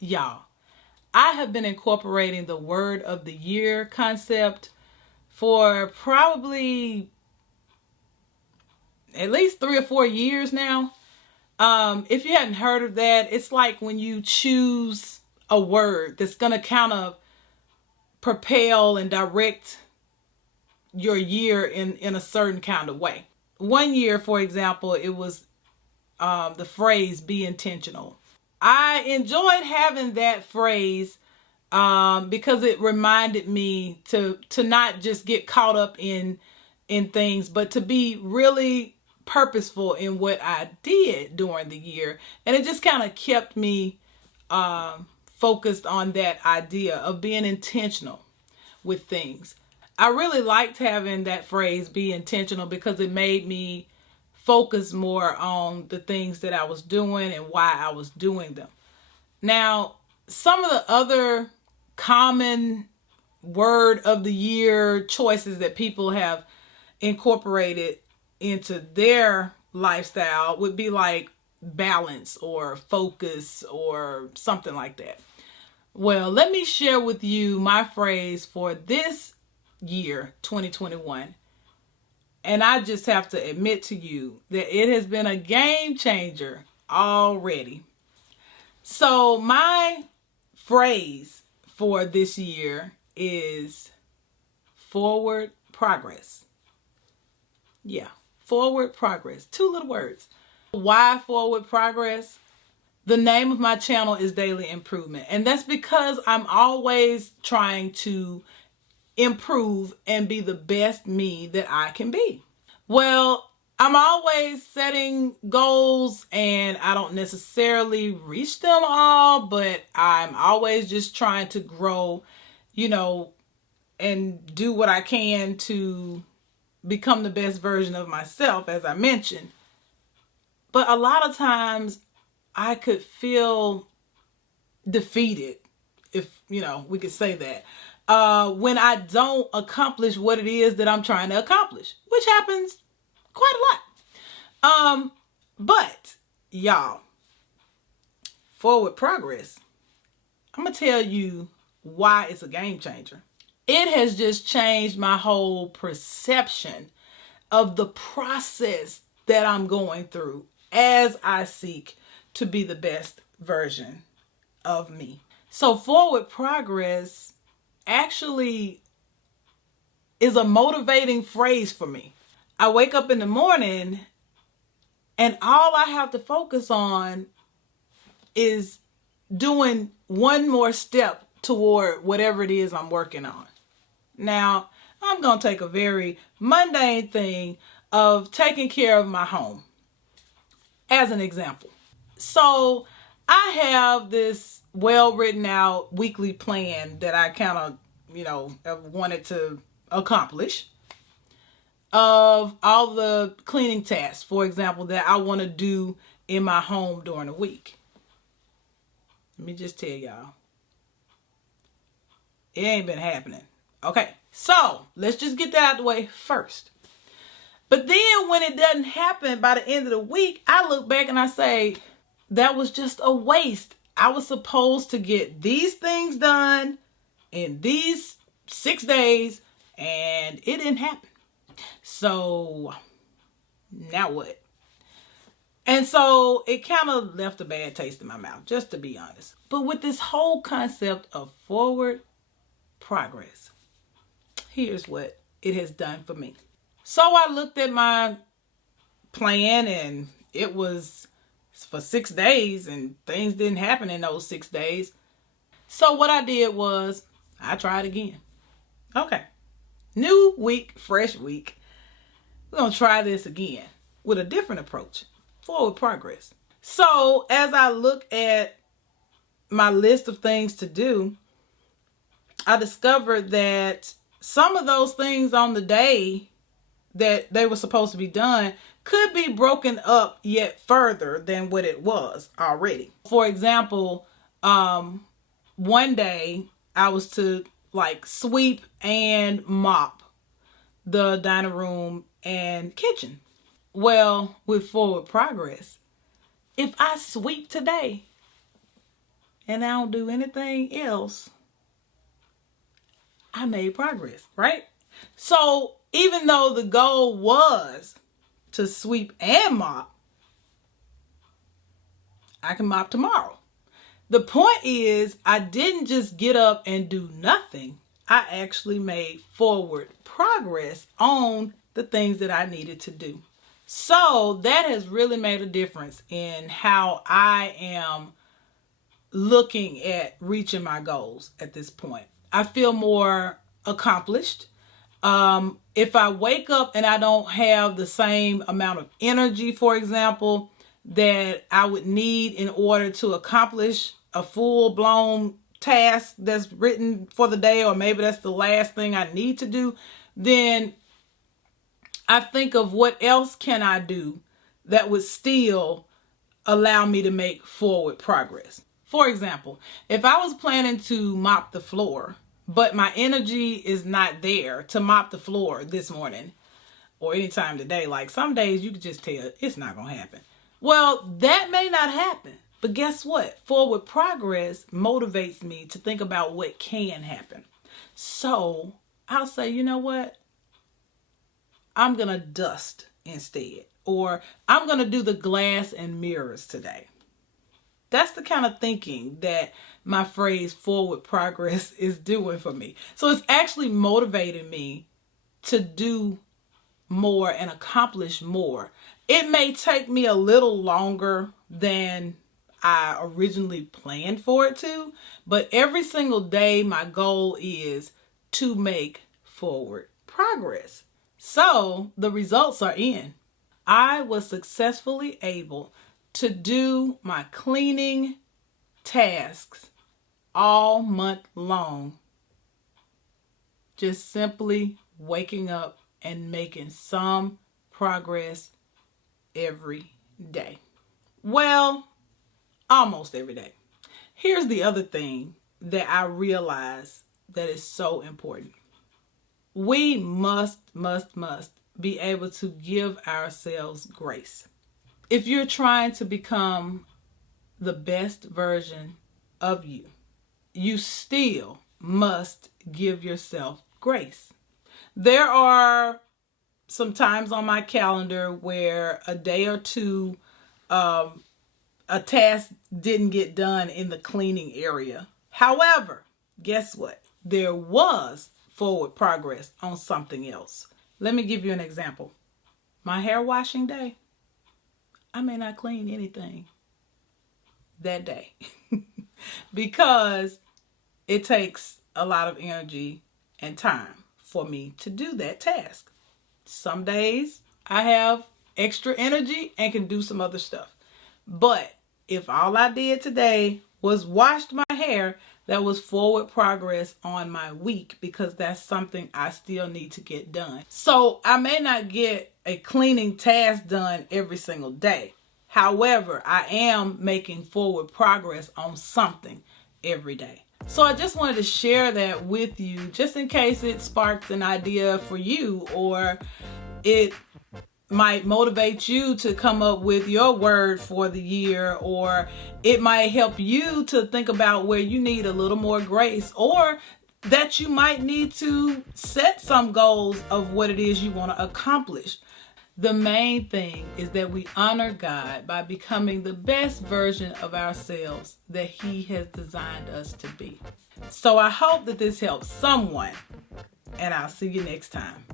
Y'all, I have been incorporating the word of the year concept for probably at least 3 or 4 years now. If you hadn't heard of that, it's like when you choose a word that's going to kind of propel and direct your year in a certain kind of way. One year, for example, it was the phrase "be intentional." I enjoyed having that phrase because it reminded me to not just get caught up in things, but to be really purposeful in what I did during the year. And it just kind of kept me focused on that idea of being intentional with things. I really liked having that phrase "be intentional" because it made me focus more on the things that I was doing and why I was doing them. Now, some of the other common word of the year choices that people have incorporated into their lifestyle would be like balance or focus or something like that. Well, let me share with you my phrase for this year, 2021. And I just have to admit to you that it has been a game changer already. So my phrase for this year is forward progress. Yeah, forward progress. 2 little words. Why forward progress? The name of my channel is Daily Improvement. And that's because I'm always trying to improve and be the best me that I can be. Well, I'm always setting goals and I don't necessarily reach them all, but I'm always just trying to grow, and do what I can to become the best version of myself, as I mentioned. But a lot of times I could feel defeated, if, we could say that, when I don't accomplish what it is that I'm trying to accomplish, which happens quite a lot. But y'all, forward progress, I'm going to tell you why it's a game changer. It has just changed my whole perception of the process that I'm going through as I seek to be the best version of me. So forward progress actually is a motivating phrase for me. I wake up in the morning and all I have to focus on is doing one more step toward whatever it is I'm working on. Now, I'm going to take a very mundane thing of taking care of my home as an example. So I have this well written out weekly plan that I kind of, have wanted to accomplish, of all the cleaning tasks, for example, that I want to do in my home during the week. Let me just tell y'all, it ain't been happening. Okay, so let's just get that out of the way first. But then when it doesn't happen by the end of the week, I look back and I say, that was just a waste. I was supposed to get these things done in these 6 days and it didn't happen. So now what? And so it kind of left a bad taste in my mouth, just to be honest. But with this whole concept of forward progress, here's what it has done for me. So I looked at my plan and it was for 6 days and things didn't happen in those 6 days. So what I did was I tried again. Okay. New week, fresh week. We're going to try this again with a different approach. Forward progress. So as I look at my list of things to do, I discovered that some of those things on the day that they were supposed to be done could be broken up yet further than what it was already. For example, one day I was to sweep and mop the dining room and kitchen. Well, with forward progress, if I sweep today and I don't do anything else, I made progress, right? So even though the goal was to sweep and mop, I can mop tomorrow. The point is, I didn't just get up and do nothing. I actually made forward progress on the things that I needed to do. So that has really made a difference in how I am looking at reaching my goals at this point. I feel more accomplished. If I wake up and I don't have the same amount of energy, for example, that I would need in order to accomplish a full-blown task that's written for the day, or maybe that's the last thing I need to do, then I think of what else can I do that would still allow me to make forward progress. For example, if I was planning to mop the floor, but my energy is not there to mop the floor this morning or anytime today, like some days you could just tell it's not going to happen. Well, that may not happen. But guess what? Forward progress motivates me to think about what can happen. So I'll say, you know what? I'm going to dust instead. Or I'm going to do the glass and mirrors today. That's the kind of thinking that my phrase forward progress is doing for me. So it's actually motivating me to do more and accomplish more. It may take me a little longer than I originally planned for it to, but every single day my goal is to make forward progress. So the results are in. I was successfully able to do my cleaning tasks all month long, just simply waking up and making some progress every day. Well, almost every day. Here's the other thing that I realize that is so important. We must be able to give ourselves grace. If you're trying to become the best version of you, you still must give yourself grace. There are some times on my calendar where a day or two, a task didn't get done in the cleaning area. However, guess what? There was forward progress on something else. Let me give you an example. My hair washing day, I may not clean anything that day because it takes a lot of energy and time for me to do that task. Some days I have extra energy and can do some other stuff. But if all I did today was washed my hair, that was forward progress on my week because that's something I still need to get done. So I may not get a cleaning task done every single day. However, I am making forward progress on something every day. So I just wanted to share that with you just in case it sparks an idea for you, or it might motivate you to come up with your word for the year, or it might help you to think about where you need a little more grace, or that you might need to set some goals of what it is you want to accomplish. The main thing is that we honor God by becoming the best version of ourselves that He has designed us to be. So I hope that this helps someone, and I'll see you next time.